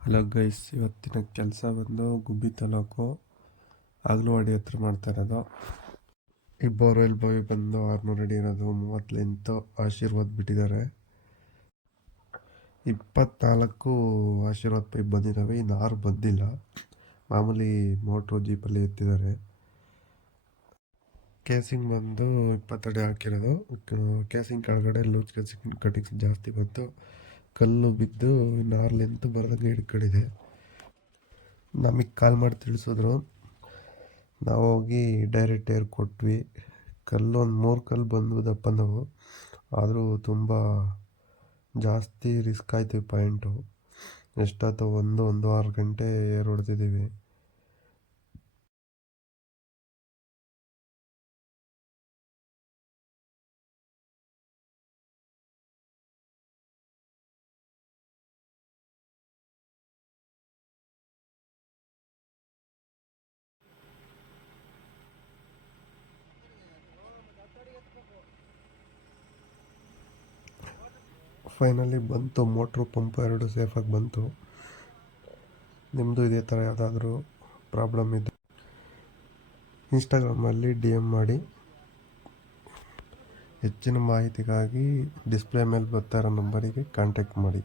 Hello guys, ಇವತ್ತಿನ ಕೆಲಸ ಬಂದು ಗುಬ್ಬಿ ತಾಲೂಕು ಆಗ್ಲವಾಡಿ ಹತ್ರ ಮಾಡ್ತಾ ಇರೋದು. ಈ ಬೋರ್ವೆಲ್ ಬಾವಿ ಬಂದು 600 ಅಡಿ ಇರೋದು. 30 ಲೆಂತ್ ಆಶೀರ್ವಾದ್ ಬಿಟ್ಟಿದ್ದಾರೆ. 24 ಆಶೀರ್ವಾದ್ ಪೈಪ್ ಬಂದಿದ್ದಾವೆ, ಇನ್ನು 6 ಬಂದಿಲ್ಲ. ಮಾಮೂಲಿ ಮೋಟ್ರು ಜೀಪಲ್ಲಿ ಎತ್ತಿದ್ದಾರೆ. ಕೇಸಿಂಗ್ ಬಂದು 20 ಅಡಿ ಹಾಕಿರೋದು. ಕೇಸಿಂಗ್ ಕೆಳಗಡೆ ಲೂಸ್ ಕೇಸಿಂಗ್ ಕಟಿಂಗ್ಸ್ ಜಾಸ್ತಿ ಬಂತು. ಕಲ್ಲು ಬಿದ್ದು 6 ಲೆಂತ್ ಬರದಂಗೆ ಹಿಡ್ಕೊಂಡಿದೆ. ನಮಗೆ ಕಾಲ್ ಮಾಡಿ ತಿಳಿಸಿದ್ರು. ನಾವು ಹೋಗಿ ಡೈರೆಕ್ಟ್ ಏರ್ ಕೊಟ್ವಿ. ಕಲ್ಲು ಒಂದು 3 ಕಲ್ಲು ಬಂದು ದಪ್ಪನವು. ಆದರೂ ತುಂಬ ಜಾಸ್ತಿ ರಿಸ್ಕ್ ಆಯ್ತು. ಪಾಯಿಂಟು ಎಷ್ಟಾಯ್ತು, 1.5 ಗಂಟೆ ಏರ್ ಹೊಡೆದಿದ್ದೀವಿ. ಫೈನಲಿ ಬಂತು, ಮೋಟ್ರು ಪಂಪ್ 2 ಸೇಫಾಗಿ ಬಂತು. ನಿಮ್ಮದು ಇದೇ ಥರ ಯಾವುದಾದ್ರೂ ಪ್ರಾಬ್ಲಮ್ ಇದ್ದರೆ ಇನ್ಸ್ಟಾಗ್ರಾಮಲ್ಲಿ DM ಮಾಡಿ. ಹೆಚ್ಚಿನ ಮಾಹಿತಿಗಾಗಿ ಡಿಸ್ಪ್ಲೇ ಮೇಲೆ ಬರ್ತಾ ಇರೋ ನಂಬರಿಗೆ ಕಾಂಟ್ಯಾಕ್ಟ್ ಮಾಡಿ.